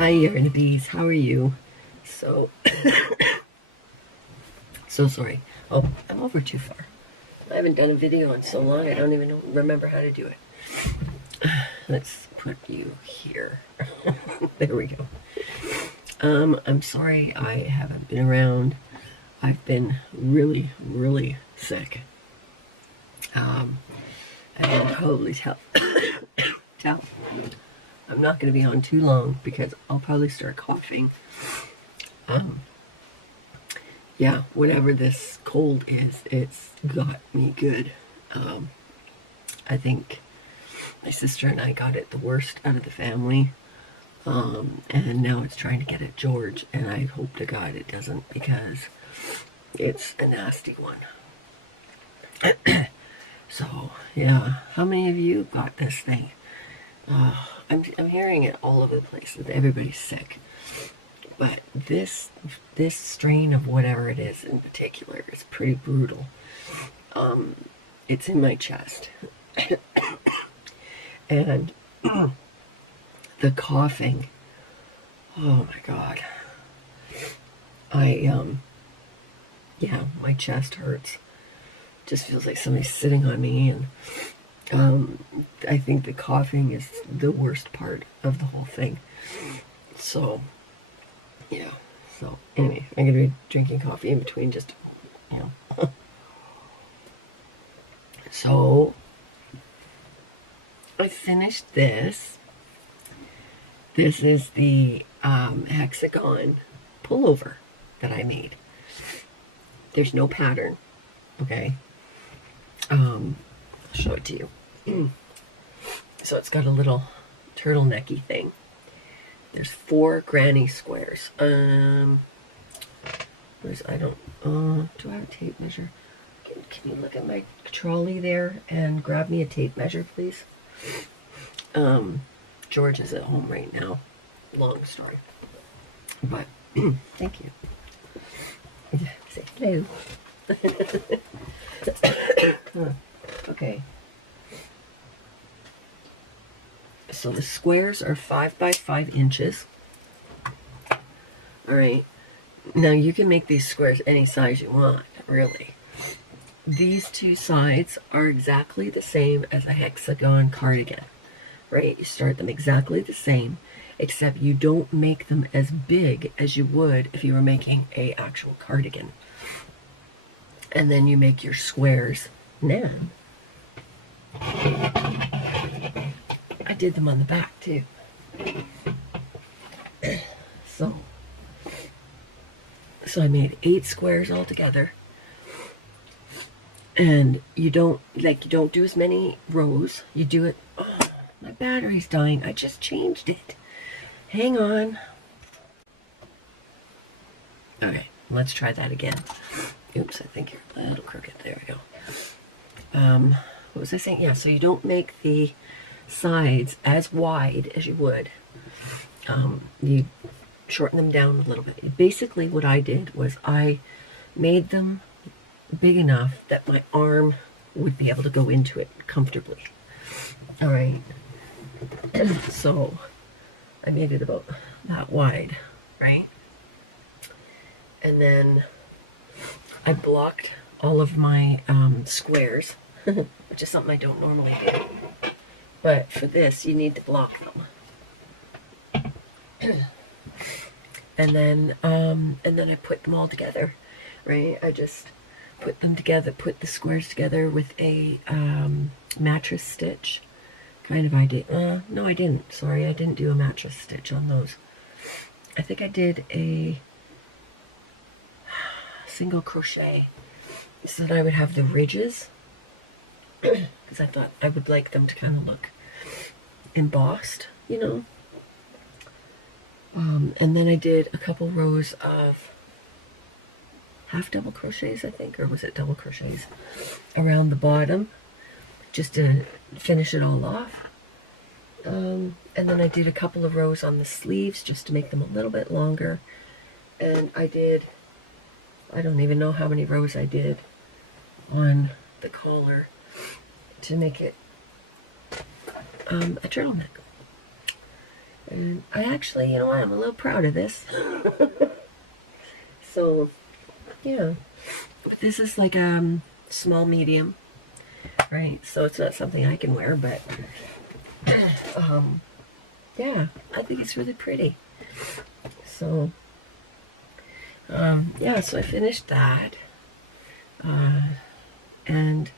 Hi, Yarn the Bees. How are you? So, so sorry. Oh, I'm over too far. I haven't done a video in so long, I don't even remember how to do it. Let's put you here. There we go. I'm sorry I haven't been around. I've been really, really sick. And probably tell I'm not going to be on too long because I'll probably start coughing. Yeah, whatever this cold is, it's got me good. I think my sister and I got it the worst out of the family. And now it's trying to get at George, and I hope to God it doesn't, because it's a nasty one. So, yeah, how many of you got this thing? I'm hearing it all over the place that everybody's sick. But this strain of whatever it is in particular is pretty brutal. It's in my chest. And the coughing, oh my God. Yeah, my chest hurts. Just feels like somebody's sitting on me, and I think the coughing is the worst part of the whole thing. So, yeah. So, anyway, I'm going to be drinking coffee in between, just, you know. So, I finished this. This is the Hexagon pullover that I made. There's no pattern, okay? I'll show it to you. So it's got a little turtlenecky thing. There's 4 granny squares. Do I have a tape measure? Can you look at my trolley there and grab me a tape measure, please? George is at home right now. Long story. But, thank you. Say hello. Okay. So the squares are 5 by 5 inches. Alright. Now you can make these squares any size you want, really. These 2 sides are exactly the same as a hexagon cardigan. Right? You start them exactly the same, except you don't make them as big as you would if you were making an actual cardigan. And then you make your squares. Now, I did them on the back too. So I made 8 squares altogether. And you don't do as many rows. You do it. Oh, my battery's dying. I just changed it. Hang on. Okay, let's try that again. Oops, I think you're a little crooked. There we go. What was I saying? Yeah, so you don't make the sides as wide as you would. You shorten them down a little bit. Basically, what I did was I made them big enough that my arm would be able to go into it comfortably. All right. So I made it about that wide, right? And then I blocked all of my squares, which is something I don't normally do. But for this, you need to block them. And then I put them all together, right? I just put them together, put the squares together with a mattress stitch kind of idea. No, I didn't. Sorry, I didn't do a mattress stitch on those. I think I did a single crochet so that I would have the ridges, because I thought I would like them to kind of look embossed, you know. And then I did a couple rows of half double crochets, I think, or was it double crochets around the bottom, just to finish it all off. And then I did a couple of rows on the sleeves just to make them a little bit longer. And I don't even know how many rows I did on the collar to make it a turtleneck. And I actually, you know what, I'm a little proud of this. So, yeah. But this is like small medium, right? So it's not something I can wear, but yeah, I think it's really pretty. So, yeah, so I finished that. And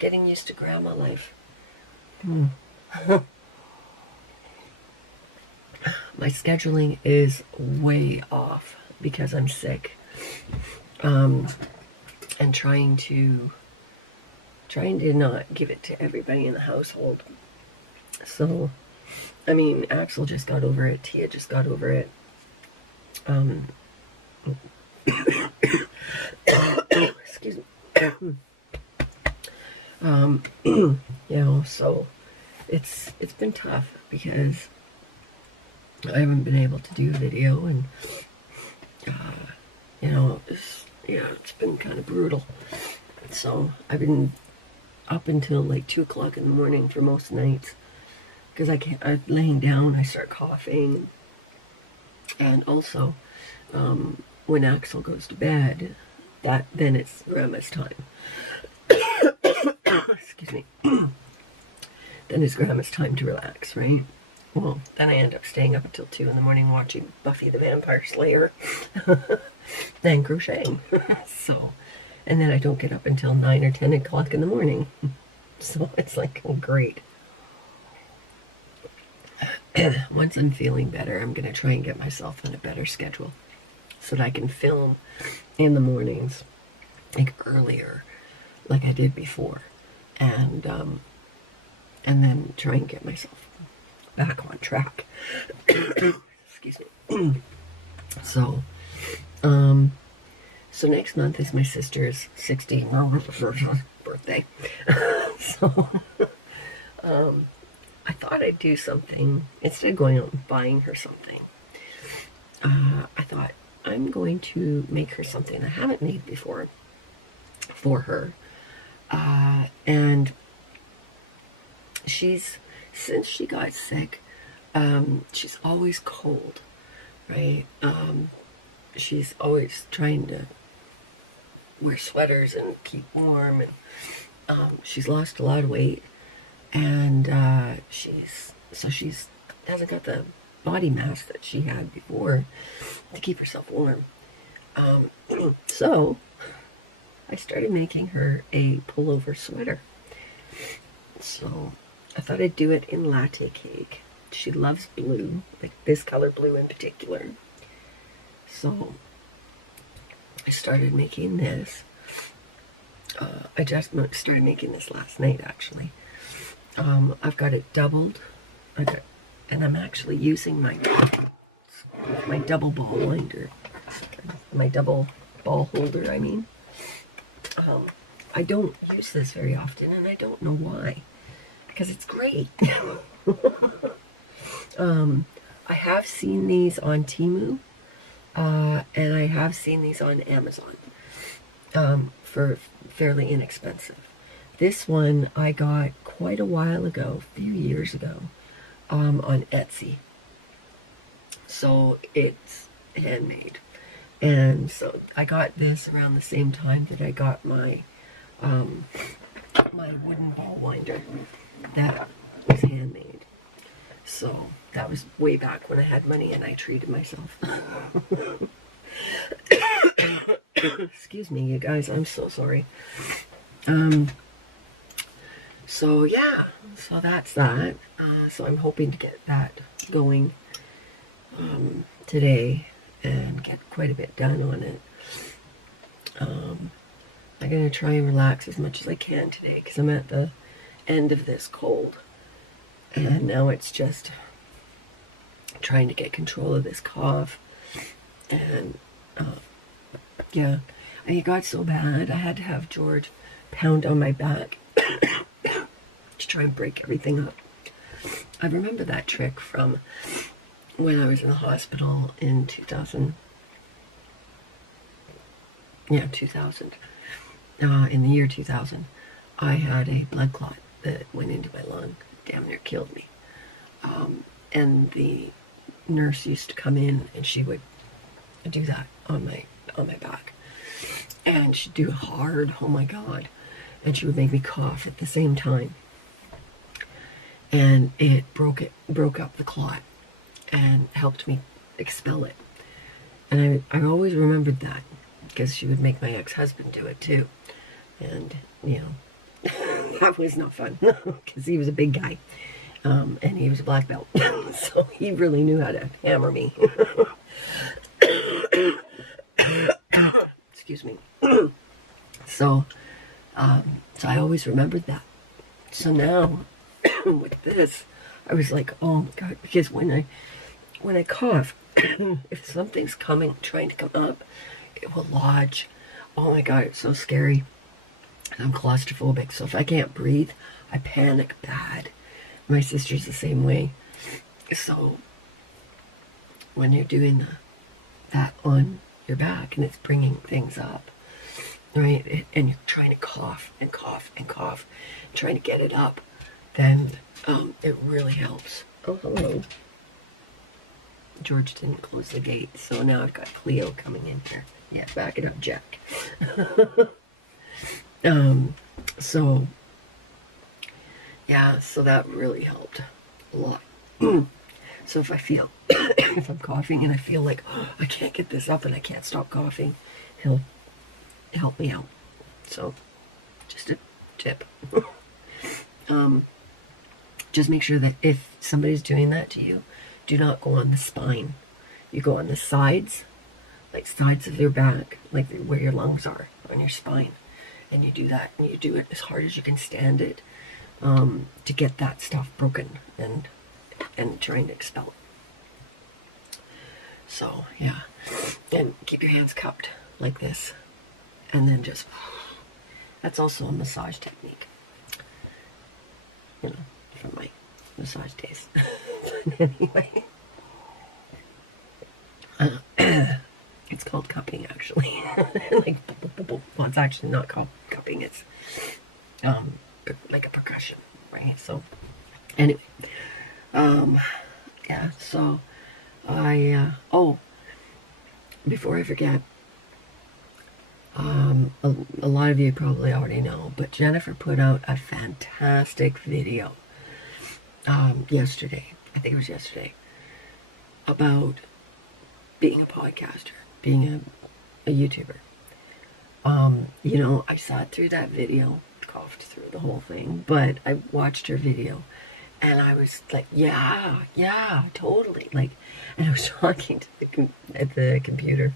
getting used to grandma life. My scheduling is way off because I'm sick. And trying to not give it to everybody in the household. So, I mean, Axel just got over it. Tia just got over it. Excuse me. You know, so it's been tough because I haven't been able to do video, and you know, it's been kind of brutal. So I've been up until like 2 o'clock in the morning for most nights because I'm laying down, I start coughing, and also when Axel goes to bed, then it's grandma's time. Excuse me. Then it's grandma's time to relax, right? Well, then I end up staying up until 2 in the morning watching Buffy the Vampire Slayer and crocheting. So, and then I don't get up until 9 or 10 o'clock in the morning. So it's like, oh, great. Once I'm feeling better, I'm going to try and get myself on a better schedule so that I can film in the mornings, like earlier, like I did before, and then try and get myself back on track. Excuse me. So, so next month is my sister's 16th birthday. So, I thought I'd do something, instead of going out and buying her something, I thought I'm going to make her something I haven't made before for her. And since she got sick, she's always cold, right? She's always trying to wear sweaters and keep warm, and she's lost a lot of weight, and she hasn't got the body mass that she had before to keep herself warm. So I started making her a pullover sweater. So I thought I'd do it in latte cake. She loves blue, like this color blue in particular. So I started making this. I just started making this last night, actually. I've got it doubled. And I'm actually using my double ball winder, my double ball holder, I mean. I don't use this very often, and I don't know why, because it's great. I have seen these on Temu, and I have seen these on Amazon for fairly inexpensive. This one I got quite a while ago, a few years ago, on Etsy. So it's handmade. And so I got this around the same time that I got my my wooden ball winder that was handmade. So that was way back when I had money and I treated myself. Excuse me, you guys, I'm so sorry. So yeah, so that's that. So I'm hoping to get that going today and get quite a bit done on it. I'm going to try and relax as much as I can today because I'm at the end of this cold. And now it's just trying to get control of this cough. And yeah, and it got so bad I had to have George pound on my back to try and break everything up. I remember that trick from when I was in the hospital in 2000. Yeah, 2000. In the year 2000, I had a blood clot that went into my lung. Damn near killed me. And the nurse used to come in and she would do that on my back. And she'd do it hard, oh my God. And she would make me cough at the same time. And it broke up the clot and helped me expel it. And I always remembered that because she would make my ex-husband do it too. And, you know, that was not fun because he was a big guy. And he was a black belt. So he really knew how to hammer me. Excuse me. So I always remembered that. So now, with this, I was like, oh my God, because when I cough, if something's trying to come up, it will lodge. Oh my God, it's so scary. I'm claustrophobic, so if I can't breathe, I panic bad. My sister's the same way. So when you're doing that on your back and it's bringing things up, right, and you're trying to cough and cough and cough, trying to get it up, then it really helps. Oh, hello. George didn't close the gate, so now I've got Cleo coming in here. Yeah, back it up, Jack. So yeah, so that really helped a lot. So if I feel, if I'm coughing and I feel like, oh, I can't get this up and I can't stop coughing, he'll help me out. So just a tip. Just make sure that if somebody's doing that to you, do not go on the spine. You go on the sides, like sides of your back, like where your lungs are, on your spine. And you do that, and you do it as hard as you can stand it, to get that stuff broken and trying to expel it. So yeah, and keep your hands cupped like this, and then just, that's also a massage technique, you know, from my massage days. Anyway, it's called cupping, actually. Like, well, it's actually not called cupping, it's like a percussion, right? So anyway, yeah, so oh, before I forget, a lot of you probably already know, but Jennifer put out a fantastic video yesterday, I think it was yesterday, about being a podcaster, being a YouTuber. You know, I sat through that video, coughed through the whole thing, but I watched her video and I was like, yeah, totally. Like, and I was talking to at the computer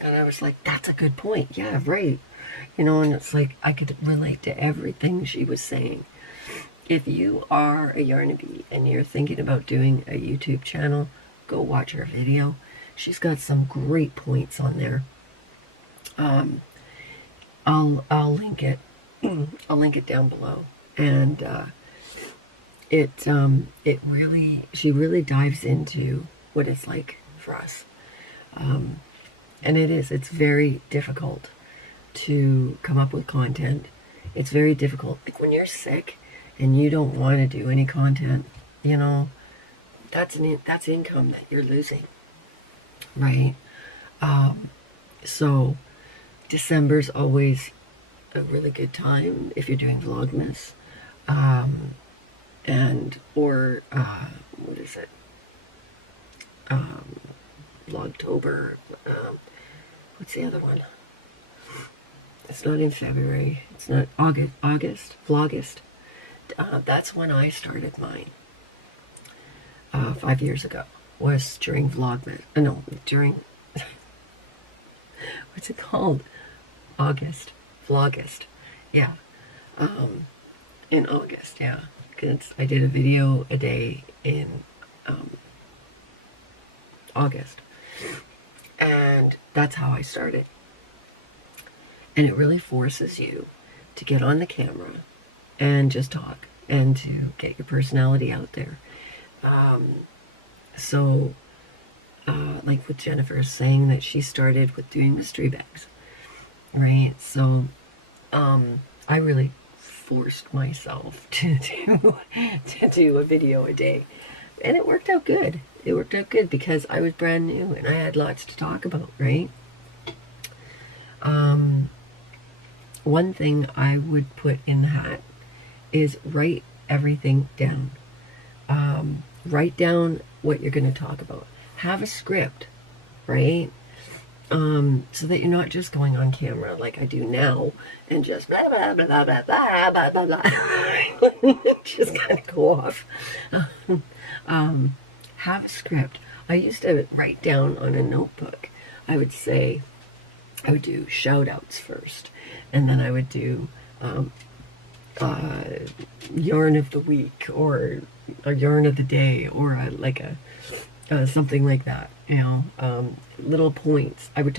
and I was like, that's a good point. Yeah, right. You know, and it's like, I could relate to everything she was saying. If you are a Yarnabee and you're thinking about doing a YouTube channel, go watch her video. She's got some great points on there. I'll link it. I'll link it down below. And she really dives into what it's like for us. And it's very difficult to come up with content. It's very difficult. Like when you're sick and you don't want to do any content, you know, that's income that you're losing, right? So December's always a really good time if you're doing Vlogmas, or what is it? Vlogtober. What's the other one? It's not in February. It's not August. Vlogust. That's when I started mine. 5 years ago. Was during Vlogmas. No, during what's it called? August. Vlogust. Yeah. In August, yeah. Because I did a video a day in August. And that's how I started. And it really forces you to get on the camera and just talk and to get your personality out there. Like with Jennifer saying that she started with doing mystery bags, right? So, I really forced myself to do a video a day. And it worked out good. It worked out good because I was brand new and I had lots to talk about, right? One thing I would put in the hat is write everything down. Write down what you're going to talk about. Have a script, right? So that you're not just going on camera like I do now and just blah, blah, blah, blah, blah, blah, blah, blah. Just kind of go off. Have a script. I used to write down on a notebook. I would do shout outs first, and then I would do yarn of the week or a yarn of the day or something like that, little points. I would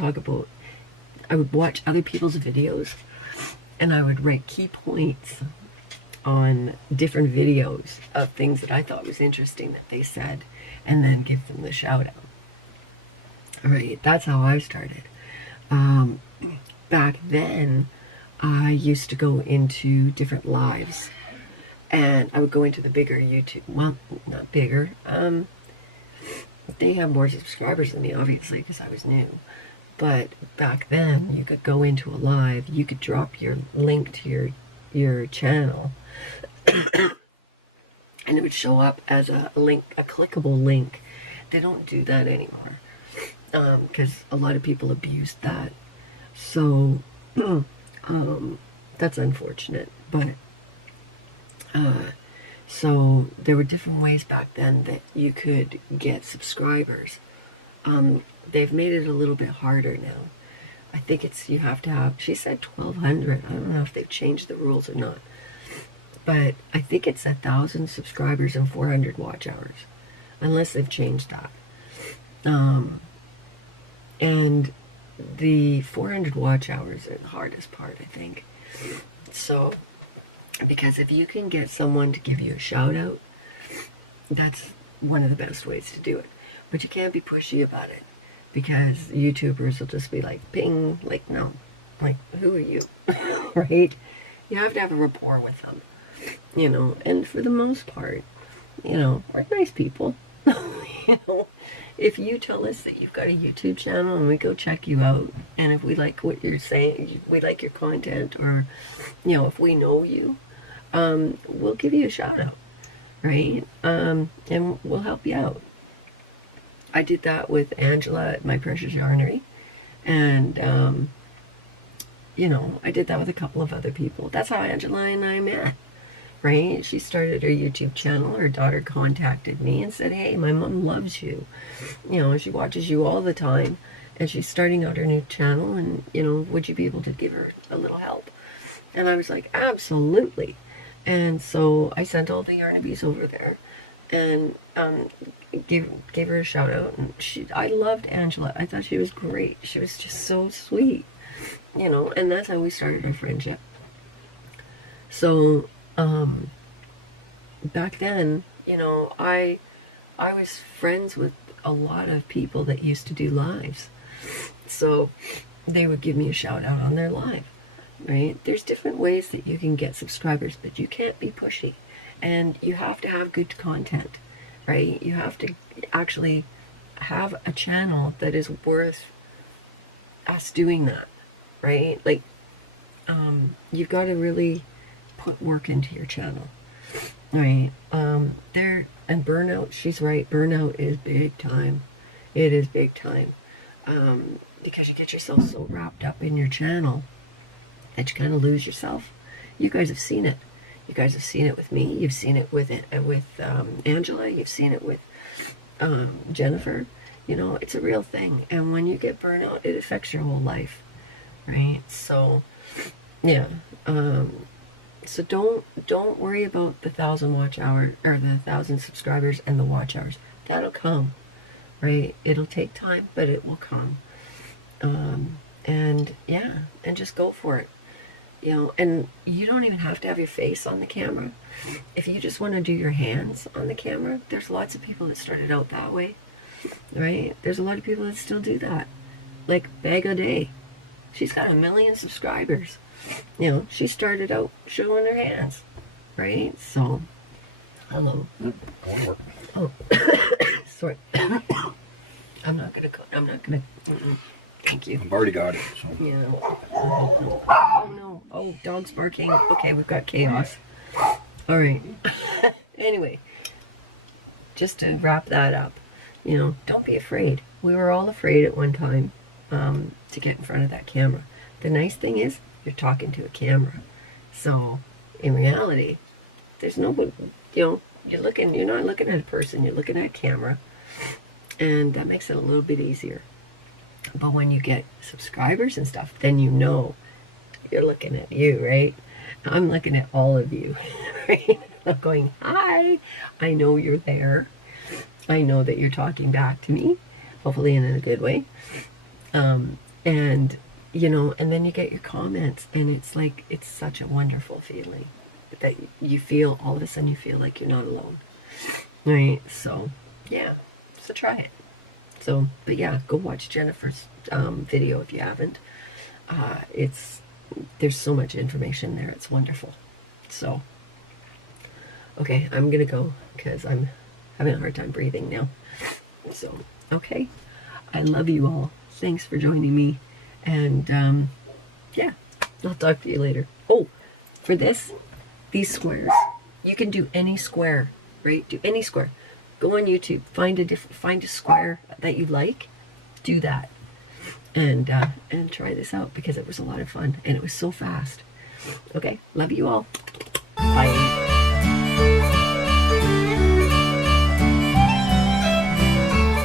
watch other people's videos and I would write key points on different videos of things that I thought was interesting that they said and then give them the shout out. All right, that's how I started. Back then, I used to go into different lives and I would go into the bigger YouTube, well, not bigger, they have more subscribers than me, obviously, because I was new. But back then, you could go into a live, you could drop your link to your channel, and it would show up as a link, a clickable link. They don't do that anymore, because a lot of people abused that. So, that's unfortunate, but, so there were different ways back then that you could get subscribers. They've made it a little bit harder now. I think you have to have, she said 1,200. I don't know if they've changed the rules or not. But I think it's 1,000 subscribers and 400 watch hours. Unless they've changed that. And the 400 watch hours are the hardest part, I think. So, because if you can get someone to give you a shout out, that's one of the best ways to do it. But you can't be pushy about it, because YouTubers will just be like, ping, like, no, like, who are you? Right? You have to have a rapport with them, and for the most part, we're nice people. If you tell us that you've got a YouTube channel and we go check you out, and if we like what you're saying, we like your content, or, if we know you, we'll give you a shout out, right? And we'll help you out. I did that with Angela at My Precious Yarnery, and, I did that with a couple of other people. That's how Angela and I met, right? She started her YouTube channel. Her daughter contacted me and said, hey, my mom loves you. She watches you all the time, and she's starting out her new channel, and, would you be able to give her a little help? And I was like, absolutely. And so I sent all the Yarnabies over there and gave her a shout out. And I loved Angela. I thought she was great. She was just so sweet, and that's how we started our friendship. So back then, I was friends with a lot of people that used to do lives. So they would give me a shout out on their live. Right? There's different ways that you can get subscribers, but you can't be pushy, and you have to have good content, right? You have to actually have a channel that is worth us doing that, right? Like, you've got to really put work into your channel, right? And burnout, she's right, burnout is big time. It is big time, because you get yourself so wrapped up in your channel that you kind of lose yourself. You guys have seen it. You guys have seen it with me. You've seen it with Angela. You've seen it with Jennifer. It's a real thing. And when you get burnout, it affects your whole life, right? So, yeah. So don't worry about the 1,000 watch hour or the 1,000 subscribers and the watch hours. That'll come, right? It'll take time, but it will come. And yeah, and just go for it. And you don't even have to have your face on the camera. If you just want to do your hands on the camera, there's lots of people that started out that way, right? There's a lot of people that still do that. Like Bag a Day. She's got 1 million subscribers. She started out showing her hands, right? So, Hello. Oh, sorry. I'm not gonna go. I'm not gonna. Thank you. I've already got it. So. Yeah. Oh no. Oh, dog's barking. Okay, we've got chaos. All right. Anyway, just to wrap that up, you know, don't be afraid. We were all afraid at one time to get in front of that camera. The nice thing is you're talking to a camera. So in reality, there's nobody, you know, you're not looking at a person, you're looking at a camera. And that makes it a little bit easier. But when you get subscribers and stuff, then you know you're looking at you, right? I'm looking at all of you, right? I'm going, hi, I know you're there. I know that you're talking back to me, hopefully in a good way. And, you know, and then you get your comments, and it's like, it's such a wonderful feeling that you feel, all of a sudden you feel like you're not alone, right? So, yeah, so try it. So, but yeah, go watch Jennifer's video if you haven't. There's so much information there. It's wonderful. So, okay, I'm gonna go because I'm having a hard time breathing now. So, okay, I love you all. Thanks for joining me, and yeah, I'll talk to you later. Oh, for these squares, you can do any square, right? Do any square. Go on YouTube, find a square that you like, do that, and try this out because it was a lot of fun and it was so fast. Okay, love you all. Bye.